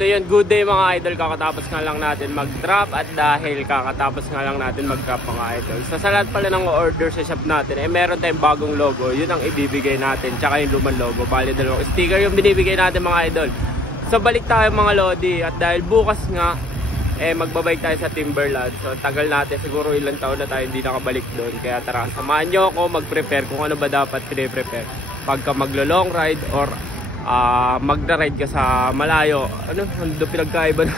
So yun, good day mga idol, kakatapos nga lang natin mag-drop at dahil kakatapos nga lang natin mag-drop mga idol. So sa lahat pala ng order sa shop natin, meron tayong bagong logo, yun ang ibibigay natin, tsaka yung lumang logo, bali dalawang sticker yung binibigay natin mga idol. So balik tayo mga lodi at dahil bukas nga, magbabike tayo sa Timberland. So tagal natin, siguro ilang taon na tayo hindi nakabalik doon. Kaya tara, samahan nyo ako mag-prepare kung ano ba dapat pre-prepare pagka maglo-long ride or magra-ride ka sa malayo. Ano pinagkaiba na?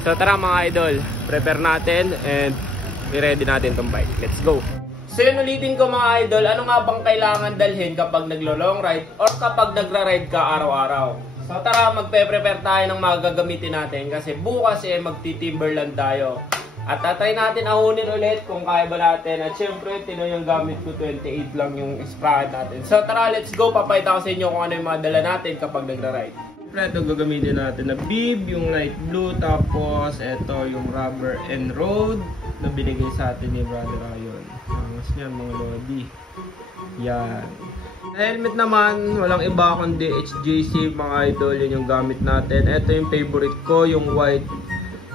So tara mga idol, prepare natin and i-ready natin tong bike. Let's go! So yun, ulitin ko mga idol, ano nga bang kailangan dalhin kapag naglo-long ride or kapag nagra-ride ka araw-araw? So tara, magpe-prepare tayo ng mga gagamitin natin kasi bukas magti-Timberland tayo. At tatry natin ahunin ulit kung kaya ba natin. At syempre, tino yung gamit ko, 28 lang yung sprocket natin. So tara, let's go. Papayta ko sa inyo kung ano yung mga dala natin kapag nagra-ride. Siyempre, ito gagamitin natin na bib, yung light blue, tapos ito yung rubber and road na binigay sa atin ni Brother Ayon. Angas niyan mga lodi. Yan. Helmet naman, walang iba kundi HJC mga idol, yun yung gamit natin. Ito yung favorite ko, yung white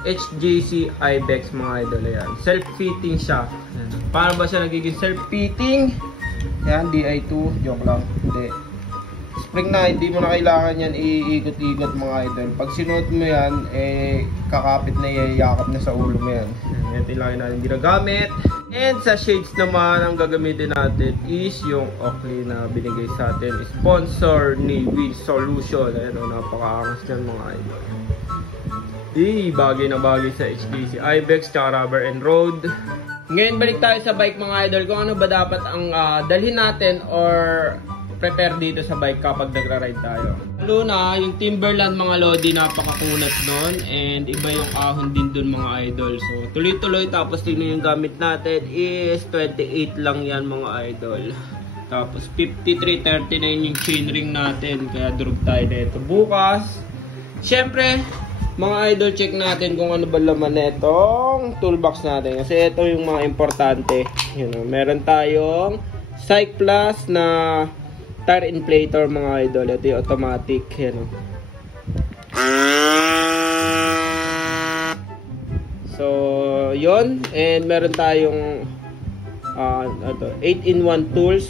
HJC Ibex mga idol. Ayan. Self-fitting siya. Ayan. Paano ba siya nagiging self-fitting? Ayan, DI2. Joke lang. Hindi. Spring na, hindi mo na kailangan yan iikot-ikot mga idol. Pag sinuot mo yan, kakapit na yakap na sa ulo mo yan. Ayan, ito lang natin ginagamit. And sa shades naman, ang gagamitin natin is yung Oakley na binigay sa atin. Sponsor ni Wheel Solution. Ayan o, napaka-angas yan mga idol. Bagay na bagay sa HJC Ibex, tsaka rubber and road. Ngayon balik tayo sa bike mga idol. Kung ano ba dapat ang dalhin natin or prepare dito sa bike kapag nagra-ride tayo. Lalo na, yung Timberland mga lodi, napakakunat nun. And iba yung ahon din dun mga idol. So tuloy-tuloy, tapos tingnan yung gamit natin is 28 lang yan mga idol. Tapos 53.39 yung chainring natin. Kaya durog tayo dito bukas. Siyempre, mga idol, check natin kung ano ba laman netong toolbox natin. Kasi ito yung mga importante. Meron tayong Cyc Plus na tire inflator mga idol. Ito yung automatic. So, yun. And meron tayong 8-in-1 tools.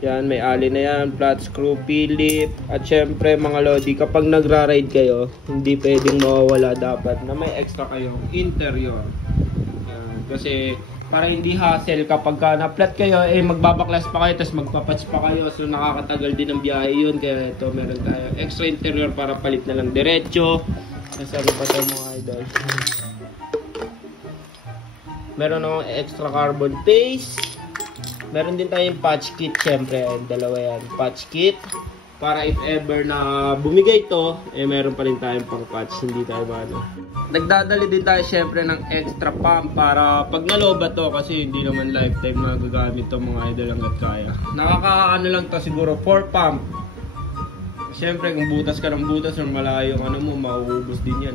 Yan, may ali na yan, flat screw, Philip. At syempre mga lodi, kapag nagra-ride kayo, hindi pwedeng mawawala dapat na may extra kayong interior. Yan, kasi para hindi hassle kapag na-flat kayo, magbabaklas pa kayo, tapos magpapatch pa kayo. So nakakatagal din ang biyahe yun. Kaya ito, meron tayo extra interior para palit na lang diretso. Nasabi pa tayo mga idol. Meron akong extra carbon face. Meron din tayong patch kit, syempre, dalawa yan, patch kit. Para if ever na bumigay ito, meron pa rin tayong pang patch, hindi tayo maano. Nagdadali din tayo syempre ng extra pump para pag naloba to, kasi hindi naman lifetime na gagamit to mga idol hanggat kaya. Nakakaano lang to siguro 4 pump. Syempre kung butas ka ng butas or malayo yung ano mo, mauubos din yan.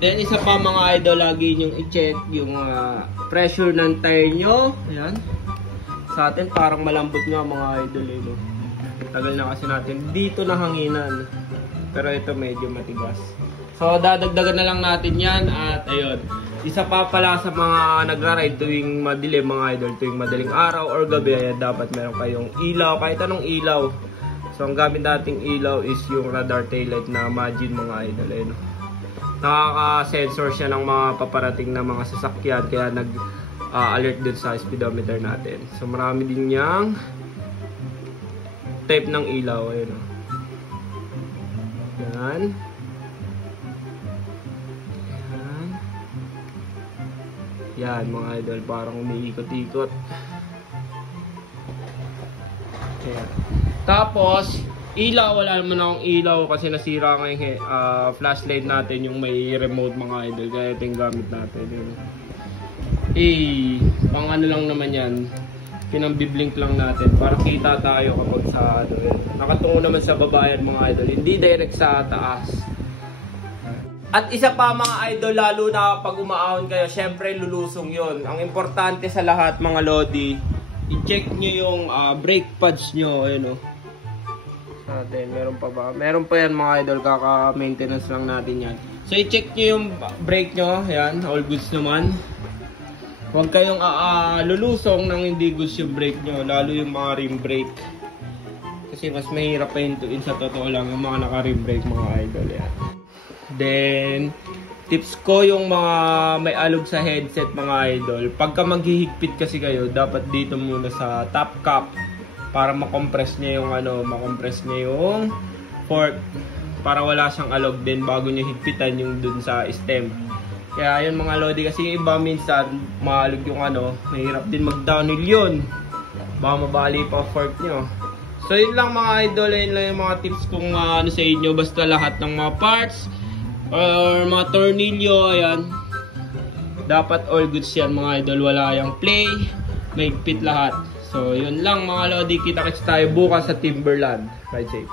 Then isa pa mga idol, lagi nyong i-check yung pressure ng tire nyo. Ayan. Sa atin parang malambot nga mga idol. Tagal na kasi natin dito na hanginan. Pero ito medyo matigas. So dadagdagan na lang natin yan. At ayun, isa pa pala sa mga nagra-ride tuwing madilim mga idol, tuwing madaling araw or gabi, ayan, dapat meron kayong ilaw, kahit anong ilaw. So ang gamit nating ilaw is yung radar taillight na Magin mga idol. Ayun. Nakaka-sensor siya ng mga paparating na mga sasakyan, kaya nag-alert din sa speedometer natin. So marami din niyang type ng ilaw. Ayun. Yan. Yan. Yan mga idol, parang umiikot-ikot. Yan. Tapos ilaw, wala naman akong ilaw kasi nasira nga yung flashlight natin, yung may remote mga idol. Kaya ito yung gamit natin. Pang ano lang naman yan, pinambiblink lang natin para kita tayo kapag sa ano. Nakatungo naman sa babayan mga idol, hindi direct sa taas. At isa pa mga idol, lalo na pag umaahon kayo, syempre lulusong yon. Ang importante sa lahat mga lodi, i-check nyo yung brake pads nyo. Ayun, oh. natin. Meron pa ba? Meron pa yan mga idol, kaka-maintenance lang natin yan. So i-check nyo yung brake nyo, yan, all goods naman. Huwag kayong lulusong nang hindi goods yung brake nyo, lalo yung mga rim brake. Kasi mas mahirap pa hintuin sa totoo lang yung mga naka-rim brake mga idol yan. Then, tips ko yung mga may alog sa headset mga idol. Pagka maghihigpit kasi kayo, dapat dito muna sa top cap para makompress niya yung makompress niya yung fork para wala siyang alog din bago niyo higpitan yung dun sa stem. Kaya yun mga lodi, kasi yung iba minsan maalog yung mahirap din mag-downhill yun. Baka mabali pa fork nyo. So yun lang mga idol, yun lang yung mga tips kung sa inyo. Basta lahat ng mga parts or mga tornilyo, ayan, dapat all goods yan mga idol. Wala yung play, may higpit lahat. So yun lang mga lodi, kita-kits tayo bukas sa Timberland. Ride safe.